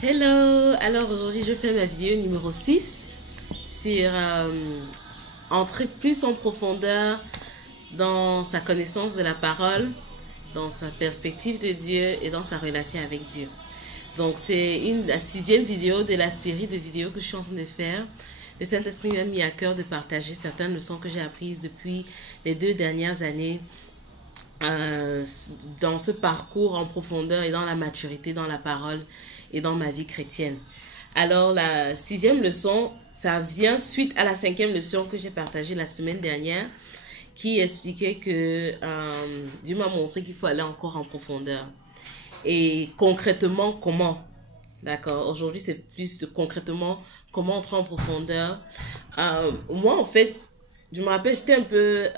Hello! Alors aujourd'hui je fais ma vidéo numéro 6 sur entrer plus en profondeur dans sa connaissance de la parole, dans sa perspective de Dieu et dans sa relation avec Dieu. Donc c'est la 6e vidéo de la série de vidéos que je suis en train de faire. Le Saint-Esprit m'a mis à cœur de partager certaines leçons que j'ai apprises depuis les 2 dernières années dans ce parcours en profondeur et dans la maturité, dans la parole et dans ma vie chrétienne. Alors la 6e leçon, ça vient suite à la 5e leçon que j'ai partagée la semaine dernière, qui expliquait que Dieu m'a montré qu'il faut aller encore en profondeur. Et concrètement, comment? D'accord, aujourd'hui c'est plus de concrètement comment entrer en profondeur. Moi en fait, je me rappelle, j'étais un peu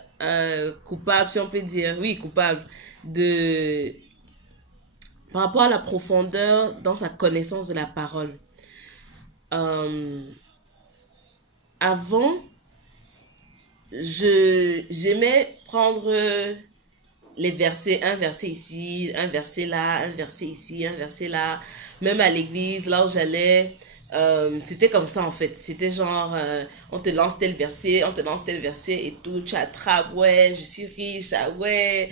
coupable, si on peut dire, oui, coupable, par rapport à la profondeur dans sa connaissance de la parole. Avant, j'aimais prendre les versets, un verset ici, un verset là, un verset ici, un verset là, même à l'église, là où j'allais, c'était comme ça en fait. C'était genre, on te lance tel verset, on te lance tel verset et tout, tu attrapes, ouais, je suis riche, ah ouais,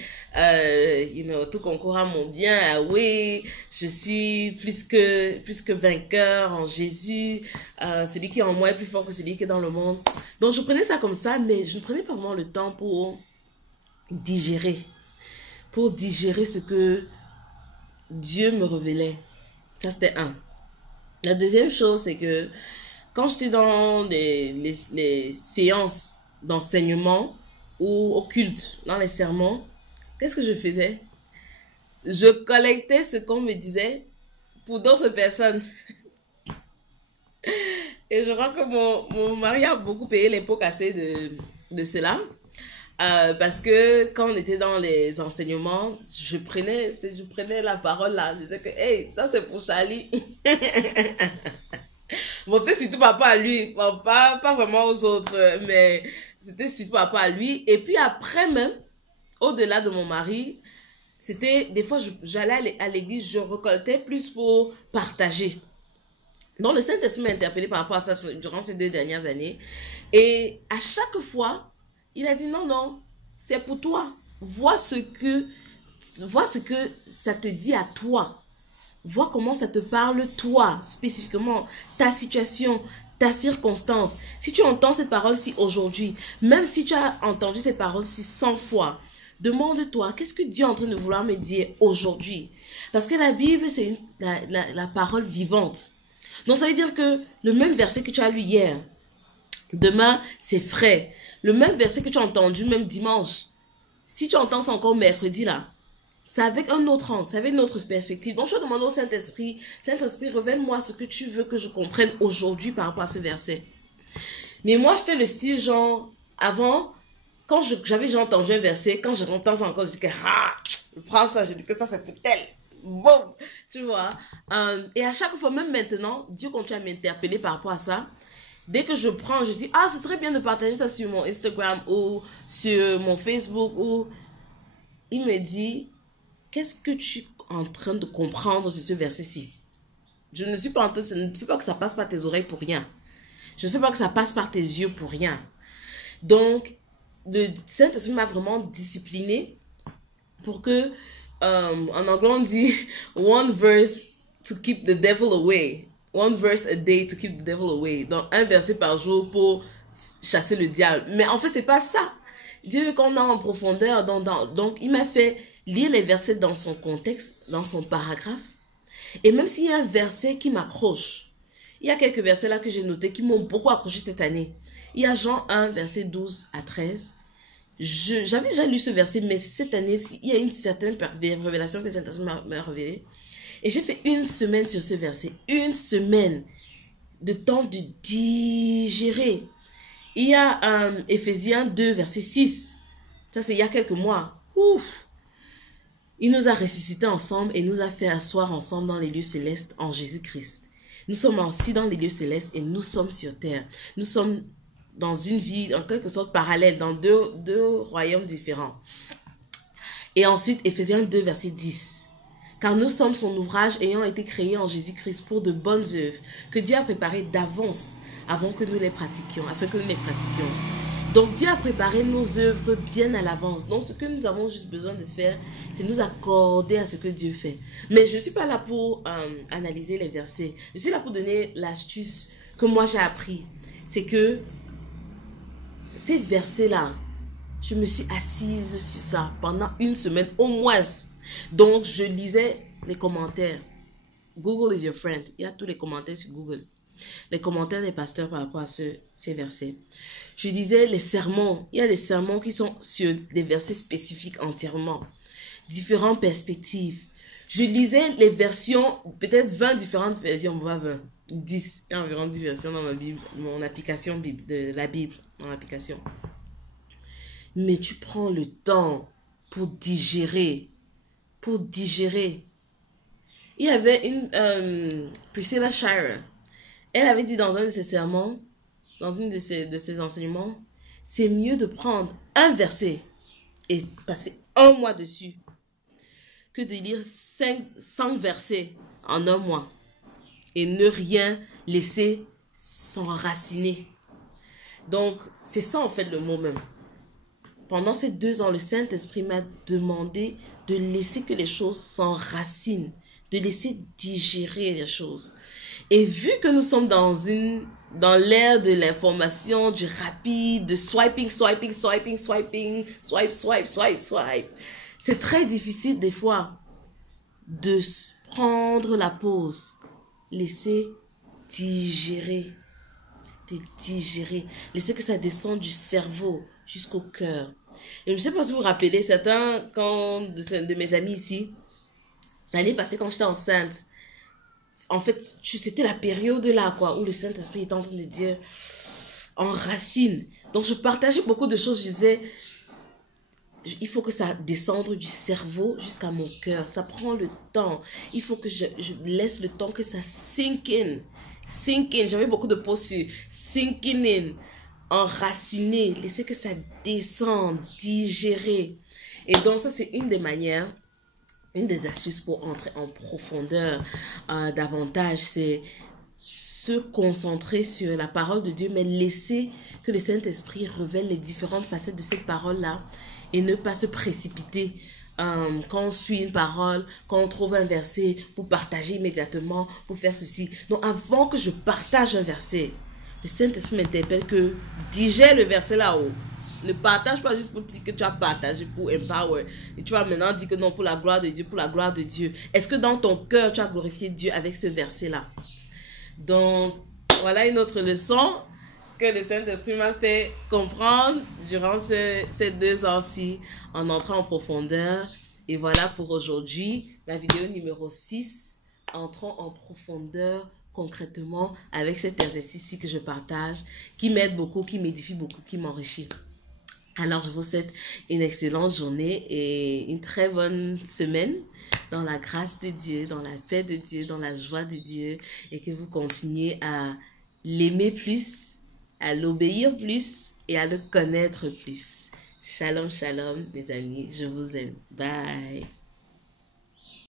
tout concourt à mon bien, ah ouais, je suis plus que vainqueur en Jésus, celui qui est en moi est plus fort que celui qui est dans le monde. Donc je prenais ça comme ça, mais je ne prenais pas vraiment le temps pour digérer ce que Dieu me révélait. Ça, c'était un. La deuxième chose, c'est que quand j'étais dans les séances d'enseignement ou au culte, dans les sermons, qu'est-ce que je faisais? Je collectais ce qu'on me disait pour d'autres personnes. Et je crois que mon mari a beaucoup payé les pots cassés de cela. Parce que quand on était dans les enseignements, je prenais la parole là, je disais que hey, ça c'est pour Charlie. Bon, c'était surtout papa à lui, pas vraiment aux autres, mais c'était surtout papa à lui. Et puis après même, au-delà de mon mari, c'était des fois j'allais à l'église, je récoltais plus pour partager. Donc le Saint-Esprit m'a interpellé par rapport à ça durant ces 2 dernières années. Et à chaque fois, il a dit non, c'est pour toi. Vois ce que ça te dit à toi. Vois comment ça te parle toi, spécifiquement, ta situation, ta circonstance. Si tu entends cette parole-ci aujourd'hui, même si tu as entendu cette parole-ci 100 fois, demande-toi, qu'est-ce que Dieu est en train de vouloir me dire aujourd'hui? Parce que la Bible, c'est la parole vivante. Donc ça veut dire que le même verset que tu as lu hier, demain, c'est frais. Le même verset que tu as entendu même dimanche, si tu entends ça encore mercredi là, c'est avec un autre angle, c'est avec une autre perspective. Donc je demande au Saint-Esprit, Saint-Esprit, révèle-moi ce que tu veux que je comprenne aujourd'hui par rapport à ce verset. Mais moi, j'étais le style genre, avant, quand j'avais déjà entendu un verset, quand je entends ça encore, je dis que, je prends ça, je dis que ça c'est pour tel. Boum, tu vois. Et à chaque fois, même maintenant, Dieu continue à m'interpeller par rapport à ça. Dès que je prends, je dis, ce serait bien de partager ça sur mon Instagram ou sur mon Facebook. Ou il me dit, qu'est-ce que tu es en train de comprendre sur ce verset-ci? Je ne suis pas en train, je ne fais pas que ça passe par tes oreilles pour rien. Je ne fais pas que ça passe par tes yeux pour rien. Donc, le Saint-Esprit m'a vraiment discipliné pour que, en anglais on dit, one verse to keep the devil away. One verse a day to keep the devil away. Donc, un verset par jour pour chasser le diable. Mais en fait, c'est pas ça. Dieu veut qu'on a en profondeur. Donc, il m'a fait lire les versets dans son contexte, dans son paragraphe. Et même s'il y a un verset qui m'accroche, il y a quelques versets là que j'ai notés qui m'ont beaucoup accroché cette année. Il y a Jean 1, verset 12 à 13. J'avais déjà lu ce verset, mais cette année, il y a une certaine révélation que Saint-Esprit m'a révélée. Et j'ai fait 1 semaine sur ce verset. 1 semaine de temps de digérer. Il y a Éphésiens 2, verset 6. Ça, c'est il y a quelques mois. Ouf! Il nous a ressuscités ensemble et nous a fait asseoir ensemble dans les lieux célestes en Jésus-Christ. Nous sommes assis dans les lieux célestes et nous sommes sur terre. Nous sommes dans une vie, en quelque sorte, parallèle, dans deux royaumes différents. Et ensuite, Éphésiens 2, verset 10. Car nous sommes son ouvrage ayant été créé en Jésus-Christ pour de bonnes œuvres que Dieu a préparées d'avance avant que nous les pratiquions, afin que nous les pratiquions. Donc Dieu a préparé nos œuvres bien à l'avance. Donc ce que nous avons juste besoin de faire, c'est nous accorder à ce que Dieu fait. Mais je ne suis pas là pour analyser les versets. Je suis là pour donner l'astuce que moi j'ai appris. C'est que ces versets-là, je me suis assise sur ça pendant une semaine au moins. Donc je lisais les commentaires. Google is your friend. Il y a tous les commentaires sur Google. Les commentaires des pasteurs par rapport à ces versets. Je disais les sermons. Il y a des sermons qui sont sur des versets spécifiques entièrement. Différentes perspectives. Je lisais les versions, peut-être 20 différentes versions, 20, 10. Il y a environ 10 versions dans ma Bible, mon application de la Bible, dans l'application. Mais tu prends le temps pour digérer. Pour digérer. Il y avait une Priscilla Shirer. Elle avait dit dans un de ses sermons, dans une de ses enseignements, c'est mieux de prendre un verset et passer un mois dessus que de lire 100 versets en un mois et ne rien laisser s'enraciner. Donc, c'est ça en fait le mot même. Pendant ces 2 ans, le Saint-Esprit m'a demandé de laisser que les choses s'enracinent, de laisser digérer les choses. Et vu que nous sommes dans l'ère de l'information, du rapide, de swiping, swipe, c'est très difficile des fois de prendre la pause, laisser digérer, laisser que ça descende du cerveau jusqu'au cœur. Et je ne sais pas si vous vous rappelez, certains de mes amis ici, l'année passée quand j'étais enceinte, en fait, c'était la période là, quoi, où le Saint-Esprit était en train de dire enracine. Donc, je partageais beaucoup de choses. Je disais, il faut que ça descende du cerveau jusqu'à mon cœur. Ça prend le temps. Il faut que je laisse le temps que ça sink in. Sink in. J'avais beaucoup de posts sur sinking in, enraciner, laisser que ça descende, digérer. Et donc, ça, c'est une des manières. Une des astuces pour entrer en profondeur davantage, c'est se concentrer sur la parole de Dieu, mais laisser que le Saint-Esprit révèle les différentes facettes de cette parole-là et ne pas se précipiter quand on suit une parole, quand on trouve un verset pour partager immédiatement, pour faire ceci. Donc avant que je partage un verset, le Saint-Esprit m'interpelle que digère le verset là-haut. Ne partage pas juste pour dire que tu as partagé pour empower. Et tu vas maintenant dire que non, pour la gloire de Dieu, pour la gloire de Dieu. Est-ce que dans ton cœur, tu as glorifié Dieu avec ce verset-là? Donc, voilà une autre leçon que le Saint-Esprit m'a fait comprendre durant ces 2 ans-ci en entrant en profondeur. Et voilà pour aujourd'hui, la vidéo numéro 6. Entrons en profondeur concrètement avec cet exercice-ci que je partage, qui m'aide beaucoup, qui m'édifie beaucoup, qui m'enrichit. Alors, je vous souhaite une excellente journée et une très bonne semaine dans la grâce de Dieu, dans la paix de Dieu, dans la joie de Dieu et que vous continuez à l'aimer plus, à l'obéir plus et à le connaître plus. Shalom, shalom, mes amis. Je vous aime. Bye.